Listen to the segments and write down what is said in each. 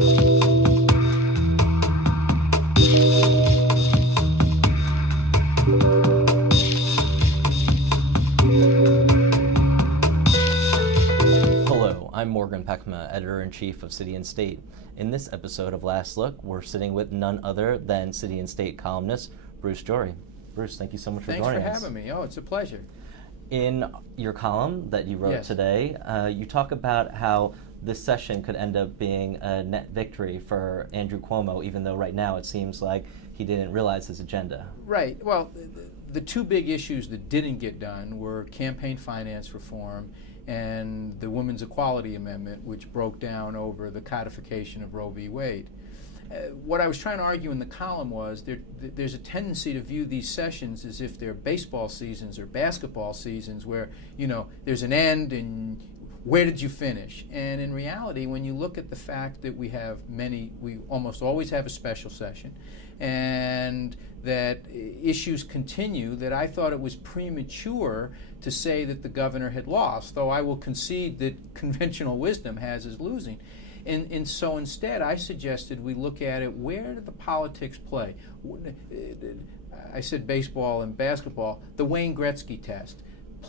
Hello, I'm Morgan Pehme, Editor-in-Chief of City and State. In this episode of Last Look, we're sitting with none other than City and State columnist Bruce Gyory. Bruce, thank you so much for joining us. Thanks for having me. Oh, it's a pleasure. In your column that you wrote today, you talk about how this session could end up being a net victory for Andrew Cuomo, even though right now it seems like he didn't realize his agenda. Right. Well, the two big issues that didn't get done were campaign finance reform and the Women's Equality Amendment, which broke down over the codification of Roe v. Wade. What I was trying to argue in the column was there's a tendency to view these sessions as if they're baseball seasons or basketball seasons where, you know, there's an end and where did you finish? And in reality, when you look at the fact that we almost always have a special session and that issues continue, that I thought it was premature to say that the governor had lost, though I will concede that conventional wisdom has us losing. And so instead, I suggested we look at it, where do the politics play? I said baseball and basketball, the Wayne Gretzky test.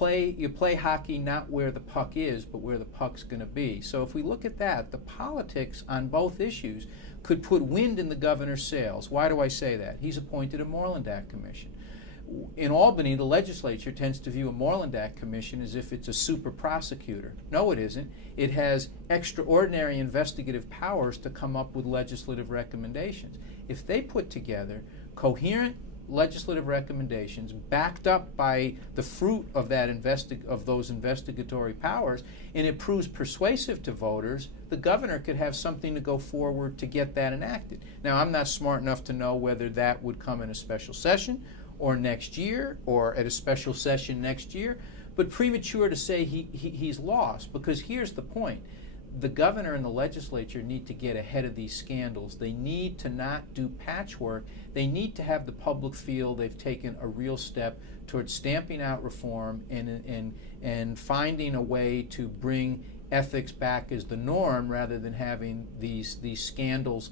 You play hockey not where the puck is, but where the puck's going to be. So if we look at that, the politics on both issues could put wind in the governor's sails. Why do I say that? He's appointed a Moreland Act Commission. In Albany, the legislature tends to view a Moreland Act Commission as if it's a super prosecutor. No, it isn't. It has extraordinary investigative powers to come up with legislative recommendations. If they put together coherent legislative recommendations backed up by the fruit of those investigatory powers, and it proves persuasive to voters, the governor could have something to go forward to get that enacted. Now, I'm not smart enough to know whether that would come in a special session or next year or at a special session next year, but premature to say he's lost, because here's the point. The governor and the legislature need to get ahead of these scandals. They need to not do patchwork. They need to have the public feel they've taken a real step towards stamping out reform and finding a way to bring ethics back as the norm, rather than having these scandals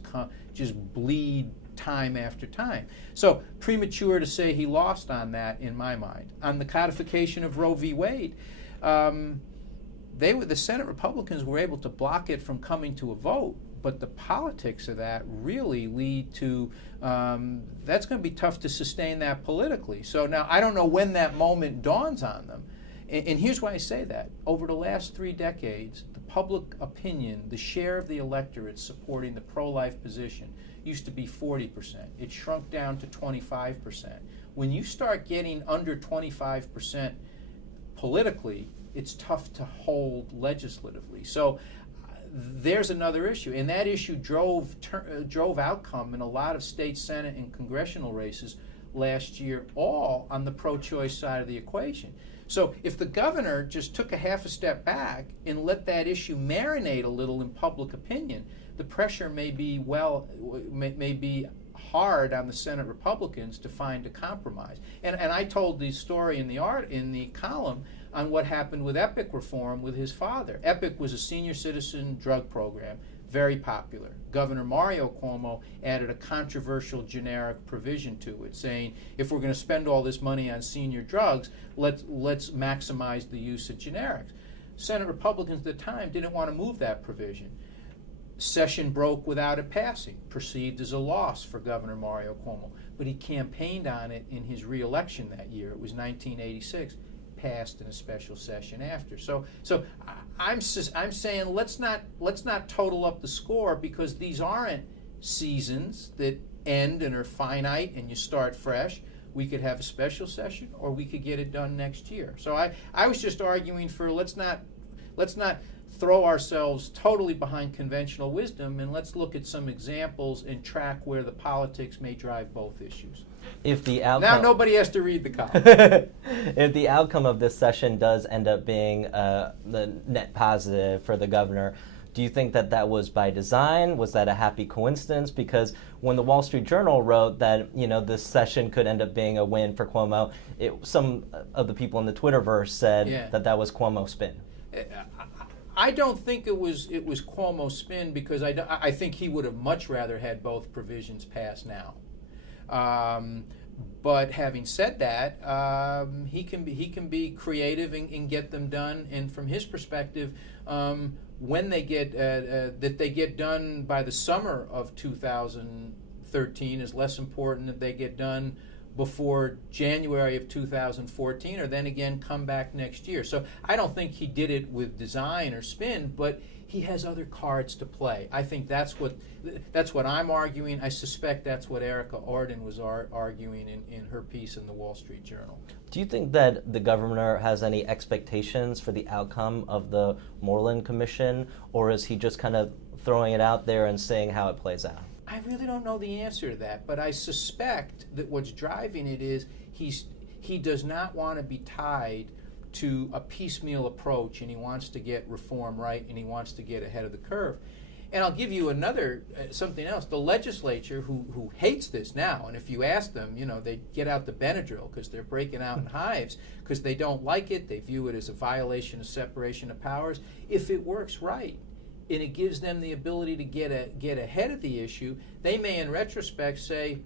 just bleed time after time. So premature to say he lost on that, in my mind. On the codification of Roe v. Wade, the Senate Republicans were able to block it from coming to a vote, but the politics of that really lead to, that's going to be tough to sustain that politically. So now I don't know when that moment dawns on them. And here's why I say that. Over the last 3 decades, the public opinion, the share of the electorate supporting the pro-life position used to be 40%. It shrunk down to 25%. When you start getting under 25% politically, it's tough to hold legislatively. So there's another issue, and that issue drove outcome in a lot of state Senate and congressional races last year, all on the pro-choice side of the equation. So if the governor just took a half a step back and let that issue marinate a little in public opinion, the pressure may be hard on the Senate Republicans to find a compromise. And I told the story in the column on what happened with EPIC reform with his father. EPIC was a senior citizen drug program, very popular. Governor Mario Cuomo added a controversial generic provision to it, saying if we're going to spend all this money on senior drugs, let's maximize the use of generics. Senate Republicans at the time didn't want to move that provision. Session broke without it passing, perceived as a loss for Governor Mario Cuomo, but he campaigned on it in his re-election that year. It was 1986. Passed in a special session after. So I'm saying let's not total up the score, because these aren't seasons that end and are finite and you start fresh. We could have a special session, or we could get it done next year. So I was just arguing for let's not throw ourselves totally behind conventional wisdom, and let's look at some examples and track where the politics may drive both issues. If the outcome, now nobody has to read the column. If the outcome of this session does end up being the net positive for the governor, do you think that was by design? Was that a happy coincidence? Because when the Wall Street Journal wrote that this session could end up being a win for Cuomo, some of the people in the Twitterverse said that was Cuomo spin. I don't think it was Cuomo's spin, because I think he would have much rather had both provisions pass now. But having said that, he can be creative and get them done. And from his perspective, when they get that they get done by the summer of 2013 is less important than they get done before January of 2014, or then again come back next year. So I don't think he did it with design or spin, but he has other cards to play. I think that's what I'm arguing. I suspect that's what Erica Arden was arguing in her piece in the Wall Street Journal. Do you think that the governor has any expectations for the outcome of the Moreland Commission, or is he just kind of throwing it out there and seeing how it plays out? I really don't know the answer to that, but I suspect that what's driving it is he does not want to be tied to a piecemeal approach, and he wants to get reform right, and he wants to get ahead of the curve. And I'll give you another something else. The legislature, who hates this now, and if you ask them, they get out the Benadryl because they're breaking out in hives because they don't like it. They view it as a violation of separation of powers. If it works right, and it gives them the ability to get ahead of the issue, they may, in retrospect, say,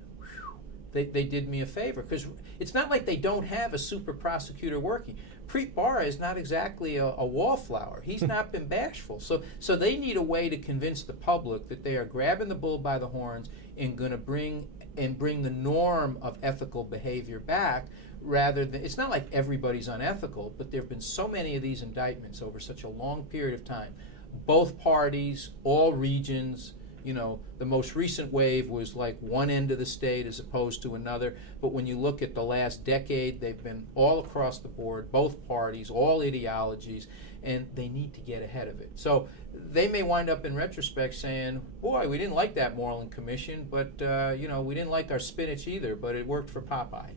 they did me a favor. Because it's not like they don't have a super prosecutor working. Preet Bharara is not exactly a wallflower. He's not been bashful. So they need a way to convince the public that they are grabbing the bull by the horns and going to bring the norm of ethical behavior back, rather than, it's not like everybody's unethical, but there have been so many of these indictments over such a long period of time. Both parties, all regions, the most recent wave was like one end of the state as opposed to another. But when you look at the last decade, they've been all across the board, both parties, all ideologies, and they need to get ahead of it. So they may wind up in retrospect saying, boy, we didn't like that Moreland Commission, but we didn't like our spinach either, but it worked for Popeye.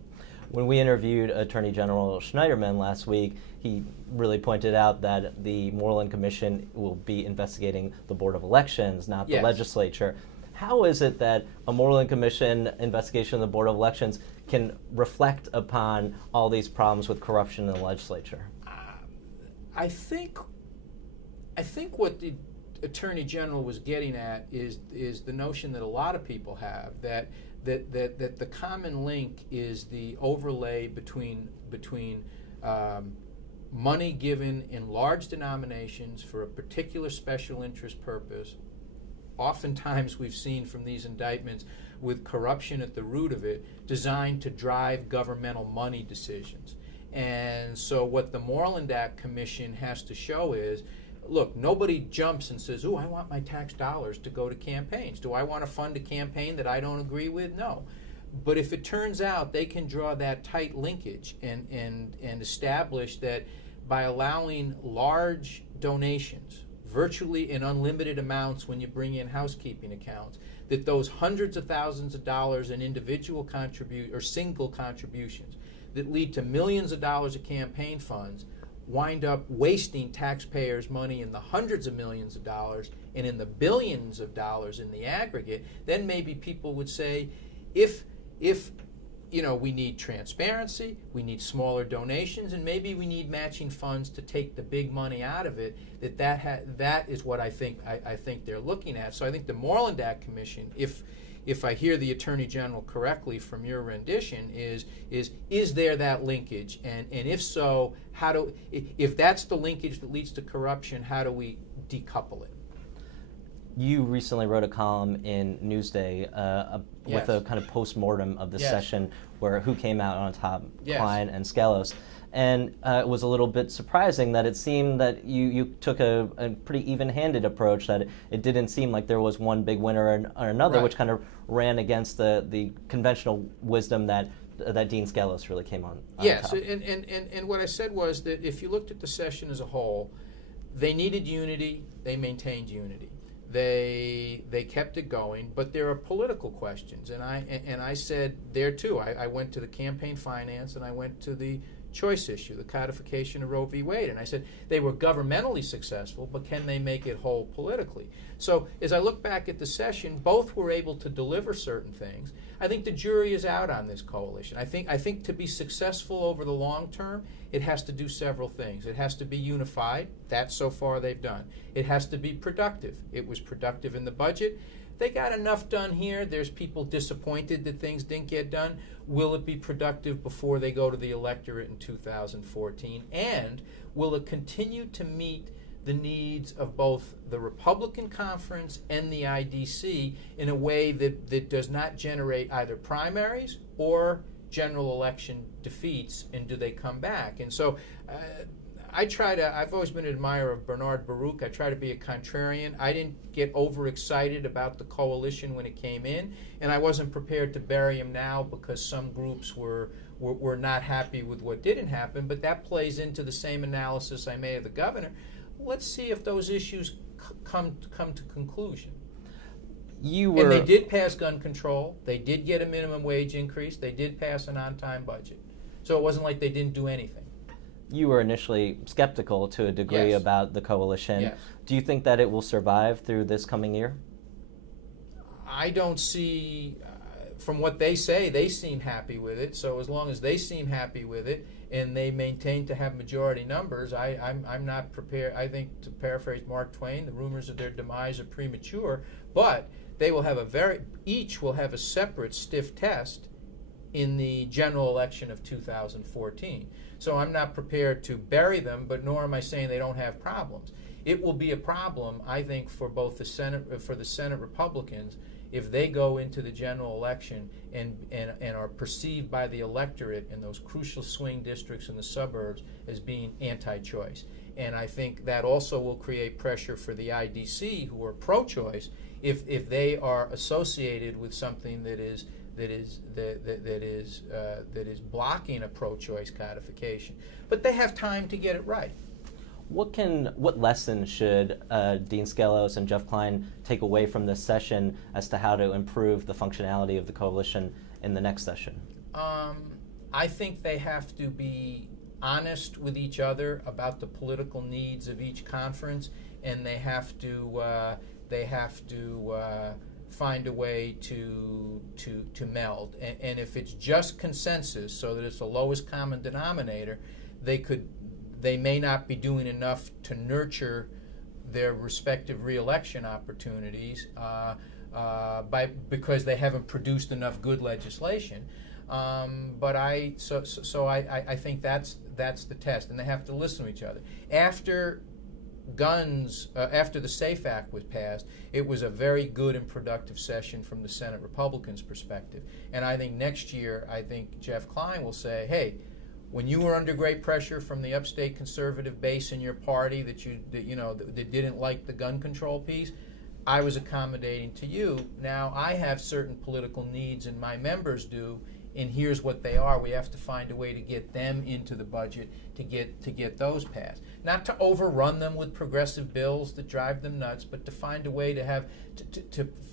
When we interviewed Attorney General Schneiderman last week, he really pointed out that the Moreland Commission will be investigating the Board of Elections, not the legislature. How is it that a Moreland Commission investigation of the Board of Elections can reflect upon all these problems with corruption in the legislature? I think what the Attorney General was getting at is the notion that a lot of people have, that the common link is the overlay between money given in large denominations for a particular special interest purpose. Oftentimes we've seen from these indictments with corruption at the root of it, designed to drive governmental money decisions. And so what the Moreland Act Commission has to show is, look, nobody jumps and says, I want my tax dollars to go to campaigns. Do I want to fund a campaign that I don't agree with? No. But if it turns out they can draw that tight linkage and establish that by allowing large donations, virtually in unlimited amounts when you bring in housekeeping accounts, that those hundreds of thousands of dollars in individual or single contributions that lead to millions of dollars of campaign funds wind up wasting taxpayers' money in the hundreds of millions of dollars and in the billions of dollars in the aggregate, then maybe people would say, if we need transparency, we need smaller donations, and maybe we need matching funds to take the big money out of it, that is what I think they're looking at. So I think the Moreland Act Commission, if I hear the Attorney General correctly from your rendition, is there that linkage? And if so, if that's the linkage that leads to corruption, how do we decouple it? You recently wrote a column in Newsday with a kind of post-mortem of the session where who came out on top, Klein and Skelos. And it was a little bit surprising that it seemed that you took a pretty even-handed approach, that it didn't seem like there was one big winner or another, which kind of ran against the conventional wisdom that Dean Skelos really came on yes, top. And what I said was that if you looked at the session as a whole, they needed unity, they maintained unity. They kept it going, but there are political questions, and I said there too. I went to the campaign finance and I went to the choice issue, the codification of Roe v. Wade, and I said they were governmentally successful, but can they make it whole politically? So as I look back at the session, both were able to deliver certain things. I think the jury is out on this coalition. I think to be successful over the long term, it has to do several things. It has to be unified. That so far they've done. It has to be productive. It was productive in the budget. They got enough done here. There's people disappointed that things didn't get done. Will it be productive before they go to the electorate in 2014? And will it continue to meet the needs of both the Republican conference and the IDC in a way that does not generate either primaries or general election defeats, and do they come back? And so I've always been an admirer of Bernard Baruch. I try to be a contrarian. I didn't get overexcited about the coalition when it came in, and I wasn't prepared to bury him now because some groups were not happy with what didn't happen, but that plays into the same analysis I made of the governor. Let's see if those issues come to conclusion. And they did pass gun control. They did get a minimum wage increase. They did pass an on-time budget. So it wasn't like they didn't do anything. You were initially skeptical to a degree Yes. about the coalition. Yes. Do you think that it will survive through this coming year? I don't see, from what they say, they seem happy with it. So as long as they seem happy with it and they maintain to have majority numbers, I'm not prepared. I think, to paraphrase Mark Twain, the rumors of their demise are premature, but they will have each will have a separate stiff test in the general election of 2014. So I'm not prepared to bury them, but nor am I saying they don't have problems. It will be a problem, I think, for both the Senate Republicans if they go into the general election and are perceived by the electorate in those crucial swing districts in the suburbs as being anti-choice. And I think that also will create pressure for the IDC, who are pro-choice, if they are associated with something that is blocking a pro-choice codification. But they have time to get it right. What lessons should Dean Skelos and Jeff Klein take away from this session as to how to improve the functionality of the coalition in the next session? I think they have to be honest with each other about the political needs of each conference, and they have to find a way to meld. And if it's just consensus, so that it's the lowest common denominator, they may not be doing enough to nurture their respective re-election opportunities because they haven't produced enough good legislation. But I think that's the test, and they have to listen to each other. After the SAFE Act was passed, it was a very good and productive session from the Senate Republicans' perspective. And I think next year, Jeff Klein will say, hey, when you were under great pressure from the upstate conservative base in your party that didn't like the gun control piece, I was accommodating to you. Now I have certain political needs, and my members do, and here's what they are. We have to find a way to get them into the budget to get those passed. Not to overrun them with progressive bills that drive them nuts, but to find a way to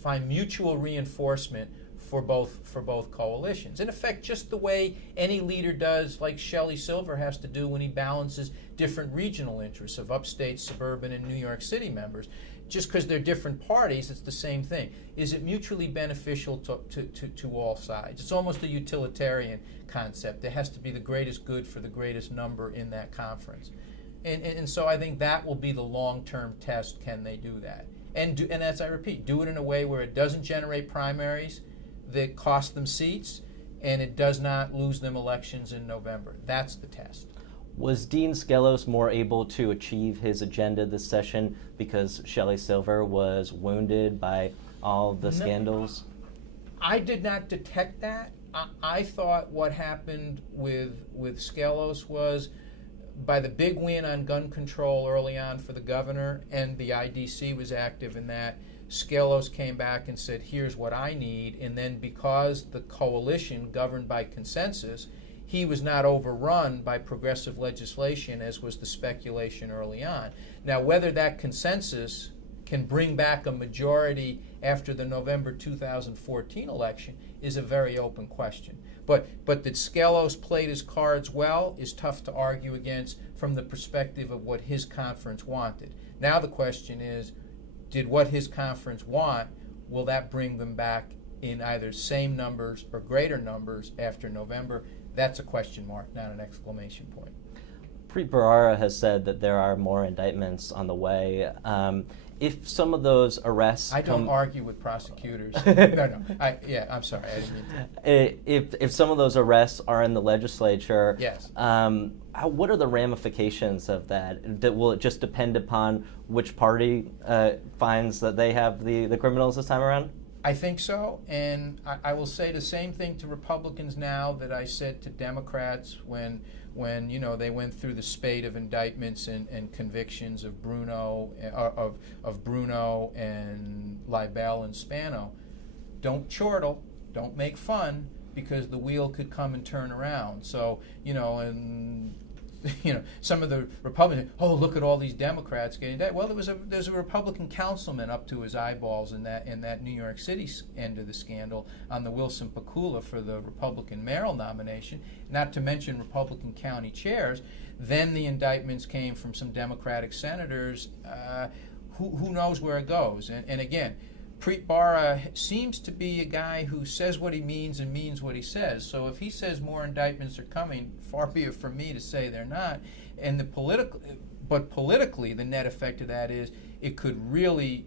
find mutual reinforcement for both coalitions. In effect, just the way any leader does, like Shelley Silver has to do when he balances different regional interests of upstate, suburban, and New York City members. Just because they're different parties, it's the same thing. Is it mutually beneficial to all sides? It's almost a utilitarian concept. There has to be the greatest good for the greatest number in that conference. And so I think that will be the long-term test. Can they do that? And as I repeat, do it in a way where it doesn't generate primaries that cost them seats, and it does not lose them elections in November. That's the test. Was Dean Skelos more able to achieve his agenda this session because Shelley Silver was wounded by all the scandals? I did not detect that. I thought what happened with Skelos was, by the big win on gun control early on for the governor, and the IDC was active in that, Skelos came back and said, here's what I need, and then because the coalition governed by consensus, he was not overrun by progressive legislation, as was the speculation early on. Now, whether that consensus can bring back a majority after the November 2014 election is a very open question. But that Skelos played his cards well is tough to argue against from the perspective of what his conference wanted. Now the question is, did what his conference want, will that bring them back in either same numbers or greater numbers after November? That's a question mark, not an exclamation point. Preet Bharara has said that there are more indictments on the way. If some of those arrests I don't argue with prosecutors. No. I'm sorry. I didn't mean to. If some of those arrests are in the legislature, Yes. What are the ramifications of that? Will it just depend upon which party finds that they have the criminals this time around? I think so, and I will say the same thing to Republicans now that I said to Democrats when they went through the spate of indictments and convictions of Bruno and Leibel and Spano. Don't chortle, don't make fun, because the wheel could come and turn around. So some of the Republicans, oh, look at all these Democrats getting that. Well, there's a Republican councilman up to his eyeballs in that New York City end of the scandal on the Wilson Pakula for the Republican mayoral nomination, not to mention Republican county chairs. Then the indictments came from some Democratic senators. Who knows where it goes? And again, Preet Bharara seems to be a guy who says what he means and means what he says. So if he says more indictments are coming, far be it from me to say they're not. And politically, the net effect of that is it could really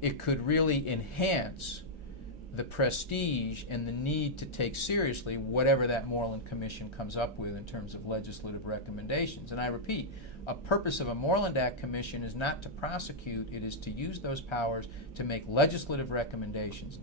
enhance the prestige and the need to take seriously whatever that Moreland Commission comes up with in terms of legislative recommendations. And I repeat, a purpose of a Moreland Act Commission is not to prosecute, it is to use those powers to make legislative recommendations.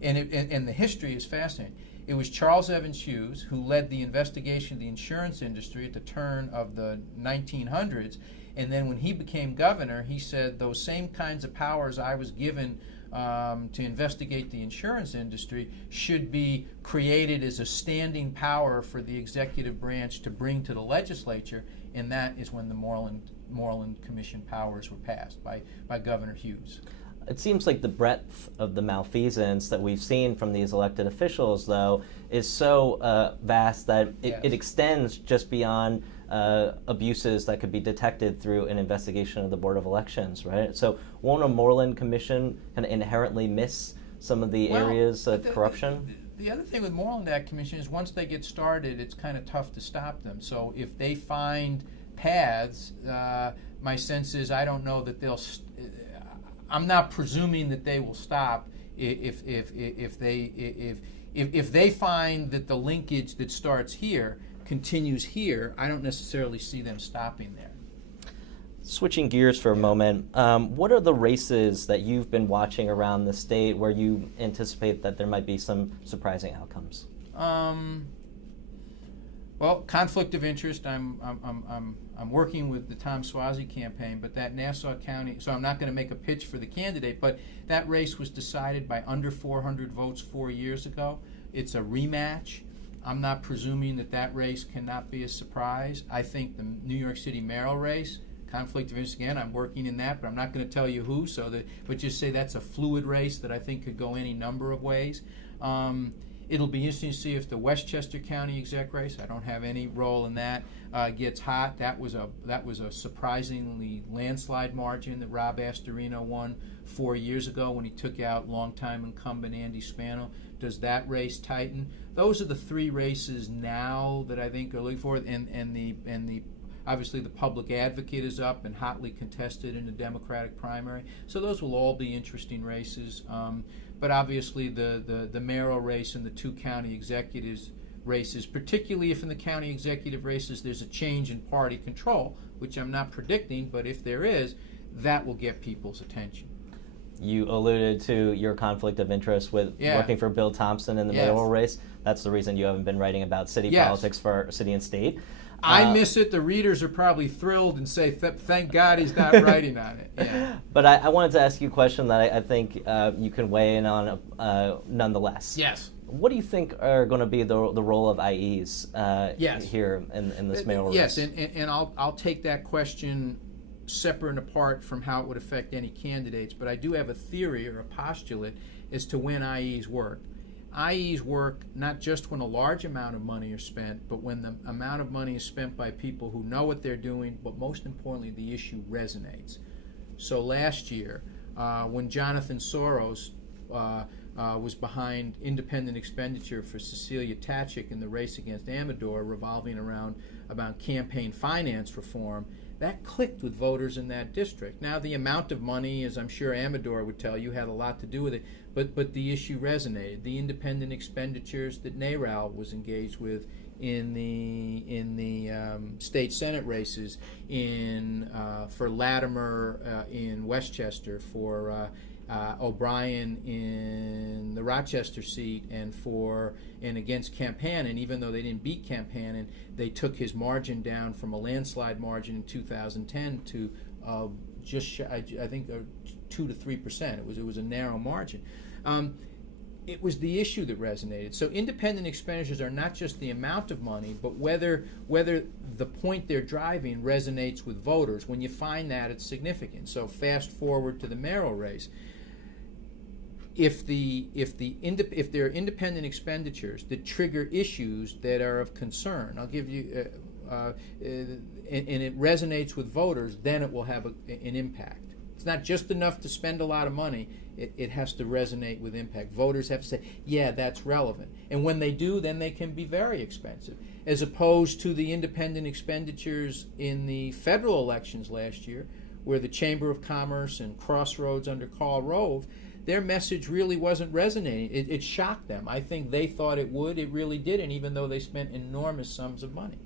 And the history is fascinating. It was Charles Evans Hughes who led the investigation of the insurance industry at the turn of the 1900s, and then when he became governor, he said those same kinds of powers I was given to investigate the insurance industry should be created as a standing power for the executive branch to bring to the legislature, and that is when the Moreland Commission powers were passed by Governor Hughes. It seems like the breadth of the malfeasance that we've seen from these elected officials, though, is so vast that it extends just beyond abuses that could be detected through an investigation of the Board of Elections, right? So won't a Moreland Commission kind of inherently miss some of the areas of corruption? The other thing with Moreland Act Commission is once they get started, it's kind of tough to stop them. So if they find paths, my sense is I don't know that they'll. I'm not presuming that they will stop if they find that the linkage that starts here continues here. I don't necessarily see them stopping there. Switching gears for a moment, what are the races that you've been watching around the state where you anticipate that there might be some surprising outcomes? Well, conflict of interest. I'm working with the Tom Suozzi campaign, but that Nassau County. So I'm not going to make a pitch for the candidate, but that race was decided by under 400 votes 4 years ago. It's a rematch. I'm not presuming that race cannot be a surprise. I think the New York City mayoral race, conflict of interest again, I'm working in that, but I'm not going to tell you who. But just say that's a fluid race that I think could go any number of ways. It'll be interesting to see if the Westchester County exec race, I don't have any role in that, gets hot. That was a surprisingly landslide margin that Rob Astorino won 4 years ago when he took out longtime incumbent Andy Spano. Does that race tighten? Those are the three races now that I think are looking for, and the obviously the public advocate is up and hotly contested in the Democratic primary. So those will all be interesting races. But obviously the mayoral race and the two county executives races, particularly if in the county executive races there's a change in party control, which I'm not predicting, but if there is, that will get people's attention. You alluded to your conflict of interest with working for Bill Thompson in the mayoral race. That's the reason you haven't been writing about city politics for city and state. I miss it. The readers are probably thrilled and say, thank God he's not writing on it. Yeah. But I wanted to ask you a question that I think you can weigh in on nonetheless. Yes. What do you think are going to be the role of IEs here in this mayoral race? Yes, and I'll take that question separate and apart from how it would affect any candidates, but I do have a theory or a postulate as to when IEs work. IEs work not just when a large amount of money is spent, but when the amount of money is spent by people who know what they're doing, but most importantly, the issue resonates. So last year, when Jonathan Soros was behind independent expenditure for Cecilia Tachik in the race against Amador, revolving around about campaign finance reform. That clicked with voters in that district. Now, the amount of money, as I'm sure Amador would tell you, had a lot to do with it, but the issue resonated. The independent expenditures that NARAL was engaged with in the state senate races, for Latimer in Westchester, for O'Brien in the Rochester seat, and against Campanen, even though they didn't beat Campanen, they took his margin down from a landslide margin in 2010 to I think 2 to 3%. It was a narrow margin. It was the issue that resonated. So independent expenditures are not just the amount of money, but whether the point they're driving resonates with voters. When you find that, it's significant. So fast forward to the mayoral race. If there are independent expenditures that trigger issues that are of concern, I'll give you, and it resonates with voters, then it will have an impact. It's not just enough to spend a lot of money. It has to resonate with impact. Voters have to say, yeah, that's relevant. And when they do, then they can be very expensive. As opposed to the independent expenditures in the federal elections last year, where the Chamber of Commerce and Crossroads under Karl Rove, their message really wasn't resonating. It shocked them. I think they thought it would. It really didn't, even though they spent enormous sums of money.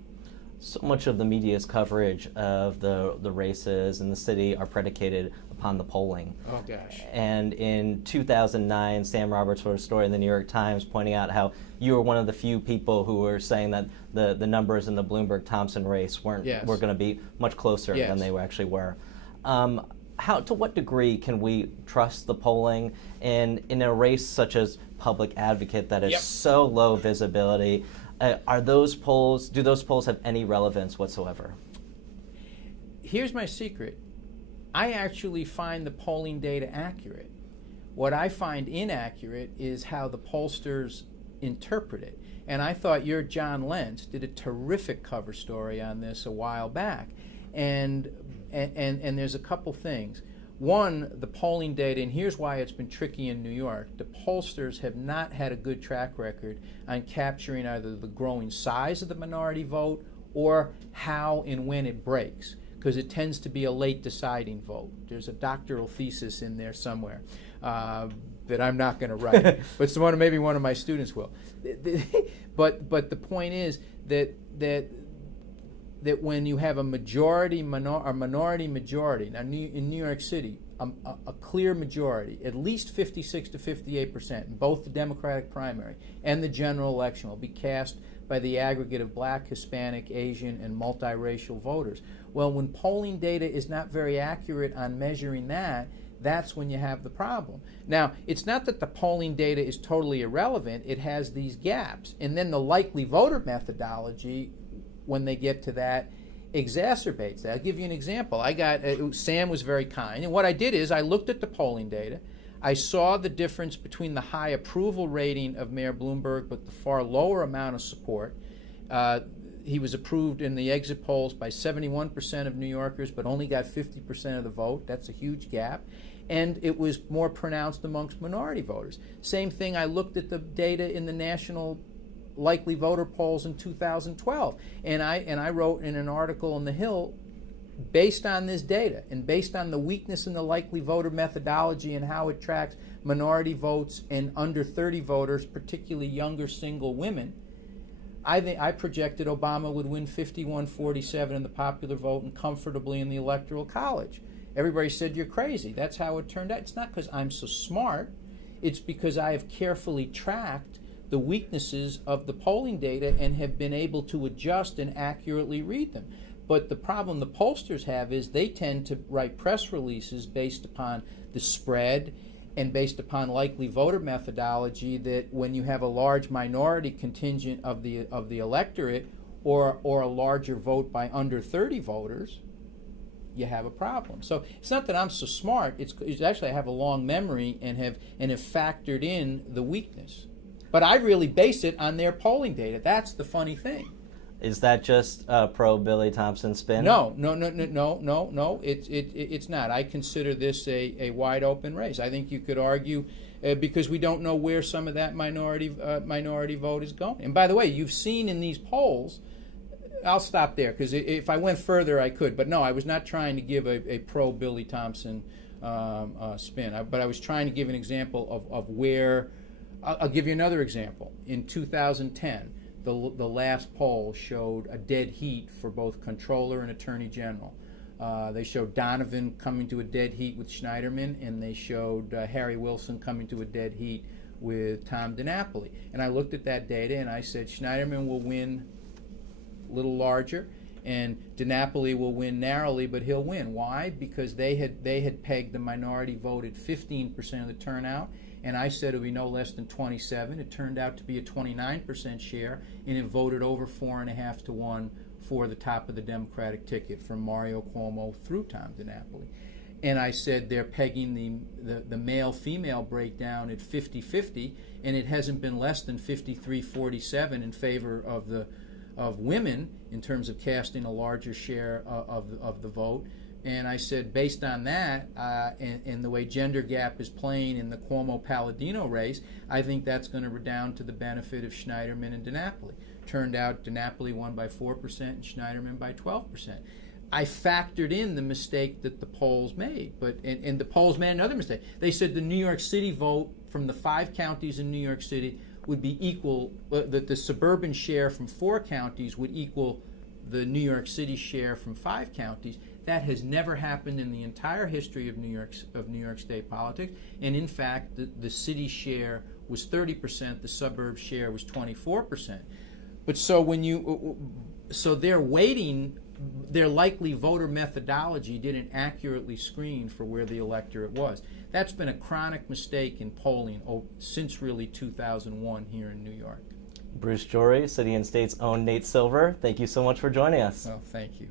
So much of the media's coverage of the races in the city are predicated upon the polling. Oh, gosh. And in 2009, Sam Roberts wrote a story in the New York Times pointing out how you were one of the few people who were saying that the numbers in the Bloomberg-Thompson race were going to be much closer than they actually were. To what degree can we trust the polling in a race such as Public Advocate that is so low visibility? Do those polls have any relevance whatsoever? Here's my secret. I actually find the polling data accurate. What I find inaccurate is how the pollsters interpret it. And I thought your John Lentz did a terrific cover story on this a while back. And there's a couple things. One, the polling data, and here's why it's been tricky in New York. The pollsters have not had a good track record on capturing either the growing size of the minority vote or how and when it breaks, because it tends to be a late deciding vote. There's a doctoral thesis in there somewhere that I'm not going to write, but maybe one of my students will. But the point is that when you have a minority majority, now in New York City, a clear majority, at least 56 to 58% in both the Democratic primary and the general election will be cast by the aggregate of Black, Hispanic, Asian, and multiracial voters. Well, when polling data is not very accurate on measuring that, that's when you have the problem. Now, it's not that the polling data is totally irrelevant. It has these gaps. And then the likely voter methodology, when they get to that, exacerbates that. I'll give you an example. Sam was very kind, and what I did is I looked at the polling data. I saw the difference between the high approval rating of Mayor Bloomberg but the far lower amount of support. He was approved in the exit polls by 71% of New Yorkers but only got 50% of the vote. That's a huge gap. And it was more pronounced amongst minority voters. Same thing, I looked at the data in the national likely voter polls in 2012, and I wrote in an article in The Hill, based on this data and based on the weakness in the likely voter methodology and how it tracks minority votes and under 30 voters, particularly younger single women, I projected Obama would win 51-47 in the popular vote and comfortably in the Electoral College. Everybody said, you're crazy. That's how it turned out. It's not because I'm so smart. It's because I have carefully tracked the weaknesses of the polling data and have been able to adjust and accurately read them. But the problem the pollsters have is they tend to write press releases based upon the spread and based upon likely voter methodology that when you have a large minority contingent of the electorate or a larger vote by under 30 voters, you have a problem. So it's not that I'm so smart, it's actually I have a long memory and have factored in the weakness. But I really base it on their polling data. That's the funny thing. Is that just pro Billy Thompson spin? No. It's not. I consider this a wide open race. I think you could argue because we don't know where some of that minority vote is going. And by the way, you've seen in these polls. I'll stop there because if I went further, I could. But no, I was not trying to give a pro Billy Thompson spin. But I was trying to give an example of where. I'll give you another example. In 2010. The last poll showed a dead heat for both Comptroller and Attorney General. They showed Donovan coming to a dead heat with Schneiderman, and they showed Harry Wilson coming to a dead heat with Tom DiNapoli. And I looked at that data and I said Schneiderman will win a little larger, and DiNapoli will win narrowly, but he'll win. Why? Because they had pegged the minority vote at 15% of the turnout. And I said it would be no less than 27. It turned out to be a 29% share, and it voted over 4.5 to 1 for the top of the Democratic ticket from Mario Cuomo through Tom DiNapoli. And I said they're pegging the male-female breakdown at 50-50, and it hasn't been less than 53-47 in favor of women in terms of casting a larger share of the vote. And I said, based on that, and the way gender gap is playing in the Cuomo-Palladino race, I think that's going to redound to the benefit of Schneiderman and DiNapoli. Turned out DiNapoli won by 4% and Schneiderman by 12%. I factored in the mistake that the polls made, and the polls made another mistake. They said the New York City vote from the 5 counties in New York City would be equal, that the suburban share from 4 counties would equal the New York City share from 5 counties. That has never happened in the entire history of New York State politics. And in fact, the city share was 30%, the suburb share was 24%. But so their weighting, their likely voter methodology didn't accurately screen for where the electorate was. That's been a chronic mistake in polling since really 2001 here in New York. Bruce Gyory, City and State's own Nate Silver, thank you so much for joining us. Well, thank you.